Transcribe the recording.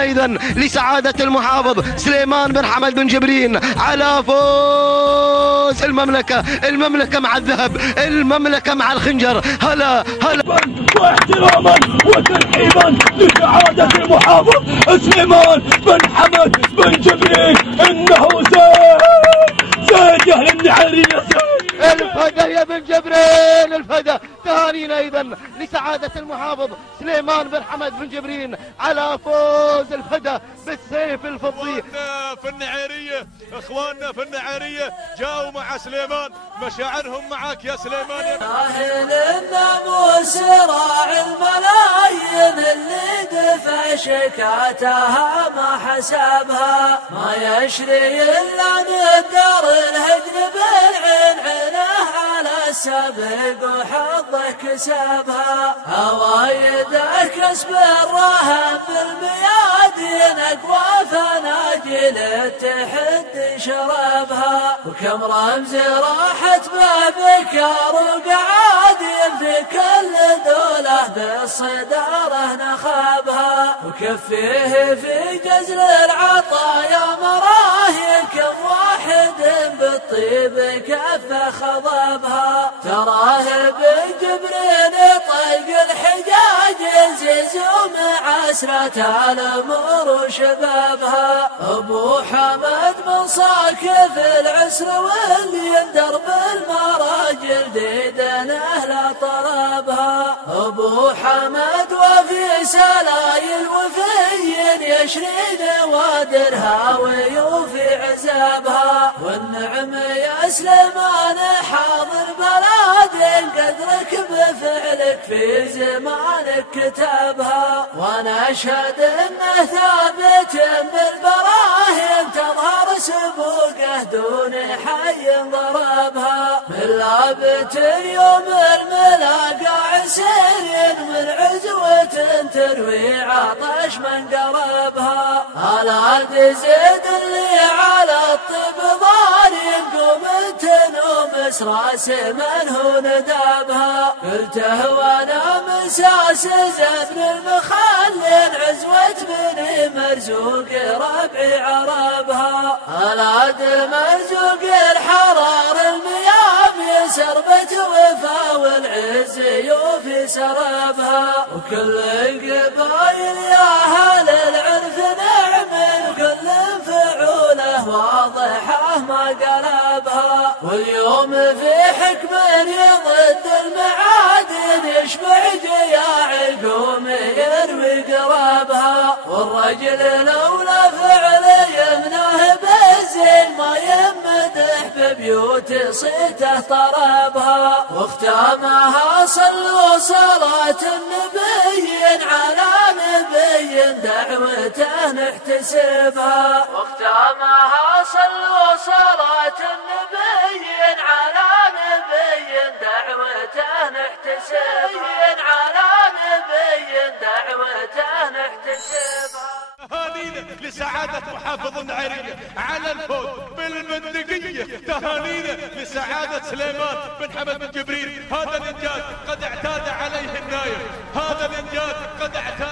إذا لسعادة المحافظ سليمان بن حمد بن جبرين على فوز المملكة مع الذهب، المملكة مع الخنجر. هلا واحتراما وترحيبا لسعادة المحافظ سليمان بن حمد بن جبرين. انه زيد يا اهل النعيرية، الفدا يا بن جبرين الفدا. تهانينا ايضا لسعادة المحافظ سليمان بن حمد بن جبرين على فوز الفدا بالسيف الفضي. في النعيرية، اخواننا في النعيرية جاءوا مع سليمان، مشاعرهم معك يا سليمان. يا اهل الناموس راعي الملايين اللي دفع شكاتها ما حسابها، ما يشري الا ندار الهجن بالعين عينه على السابق وحظه كسبها. هوايده كسب الرهن بالميادين اقوى فناجل التحدي شربها، وكم رمز راحت به بكار وقعادين في كل دولة بالصدارة نخابها، وكفيه في جزل العطايا مراهين كم واحد بالطيب كفه خضبها. تراه بجبرين طيق الحجاج يزيز مع عسرة الامور وشبابها. ابو حمد من صاكف العسر واللي يندر بالمراجل ديدن اهل طلبها. ابو حمد وفي سلايل وفي يشري نوادرها ويوفي عزابها. والنعم يا سليمان حاضر بلاد قدرك بفعلك في زمانك كتبها. وانا اشهد انه ثابت بالبراهين تظهر سبوقه دون حي ضربها. من لابت يوم الملاقى عسير من عزوة تروي عطش من قربها. الاد زيد اللي على الطب ضارين قوم تنومس راس من هو ندابها. قلته وانا مساس زبن المخلين عزوة بني مرزوق ربعي عربها. الاد مرزوق الحرار الميام سربت وفا والعز يوفي سربها. وكل القبايل يا اهل العرف نعم وكل فعوله واضحه ما قلبها. واليوم في حكم يضد المعادن يشبع جياع القوم يروي قرابها. والرجل لولا فعل يمنه بالزين ما يمدح ببيوت صيته طربها. واختامها صلوا صلاة النبي على نبي دعوته نحتسبها. واختامها صلوا صلاة النبي على نبي دعوته نحتسبها. على نبي دعوته نحتسبها. تهانينا لسعادة محافظ النعيرية على الفوز بالبندقية. تهانينا لسعادة سليمان بن حمد بن جبرين. هذا الإنجاز قد اعتاد عليه الناير، هذا الإنجاز قد اعتاد